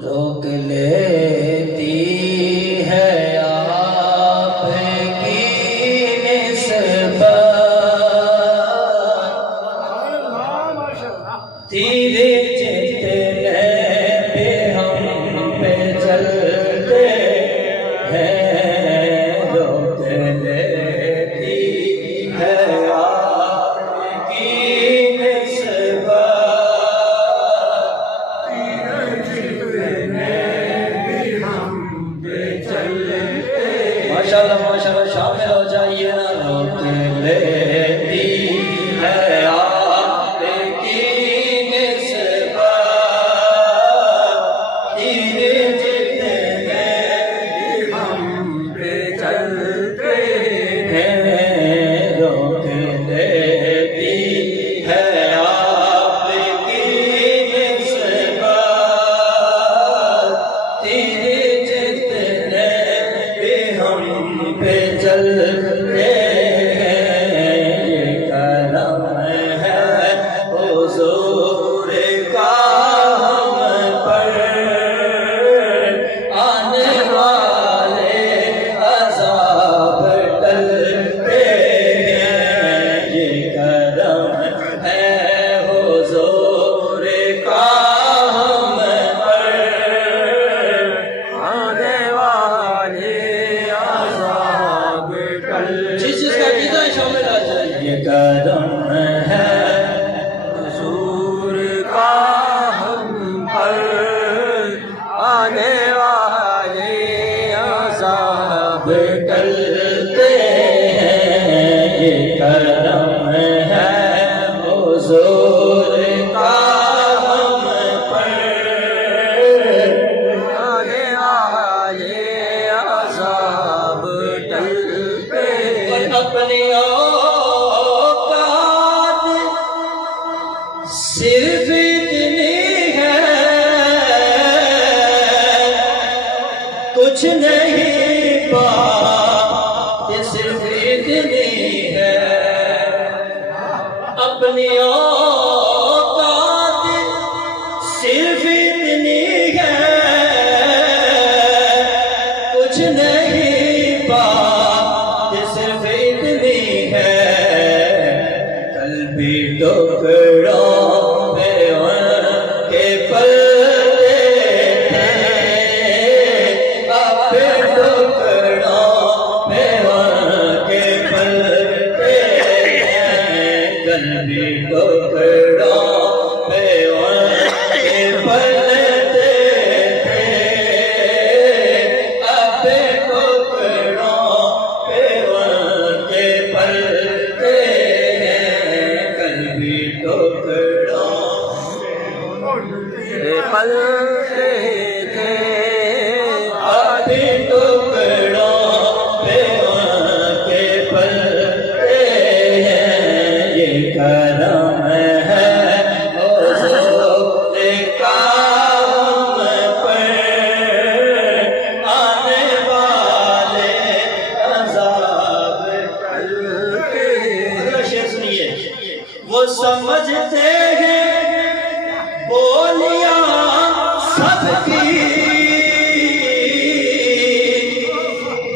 روک لیتی ہے آپ کی نسبت تیرے جتنے پہ ہم پہ چلتے ہیں روک لیتی ہے آپ کی نسبت ماشاءاللہ شامل ہو جائیے نا روک لیتی ہے آپ کی نسبت تیرے جتنے ہم پہ چلتے ہیں روک لیتی ہے آپ کی نسبت تیرے جتنے ہم پہ چلتے ہیں یہ کرم ہے حضور کا ہم پر آنے والے عذاب ٹلتے ہیں یہ کرم ہے حضور کا ہم پر آنے والے جس کا عقیدہ شامل آ جائے یہ قدم ہے حضور کا ہم پر آنے والے عذاب ٹلتے ہیں یہ قدم ہے حضور کا ہم پر آنے والے عذاب ٹلتے اپنی اوقات صرف اتنی ہے کچھ نہیں بات صرف اتنی ہے اپنی اوقات صرف اتنی ہے کچھ نہیں بات صرف اتنی ہے قلبی ٹکڑوں پہ ان کے پلتے تھے اب ٹکڑوں پہ ان کے پلتے ہیں قلبی ٹکڑوں پہ ان کے پلتے تھے اب ٹکڑوں پہ ان کے پلتے ہیں قلبی ٹکڑوں پہ پلتے تھے آدھی ٹکڑوں پہ ان کے پلتے ہیں یہ کرم ہے حضور کا ہم پر آنے والے عذاب ٹلتے ہیں شعر سنیے وہ سمجھتے ہیں بولیاں سب کی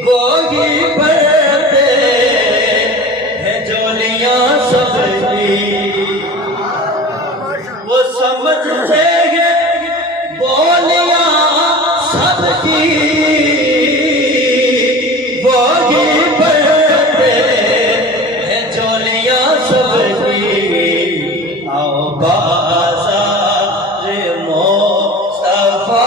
وہی پڑھتے ہیں جولیاں سب کی وہ سمجھتے ہیں بولیاں سب کی وہی پڑھتے ہیں جولیاں سب کی آؤ بازار مصطفیٰ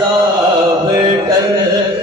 عذاب ڈر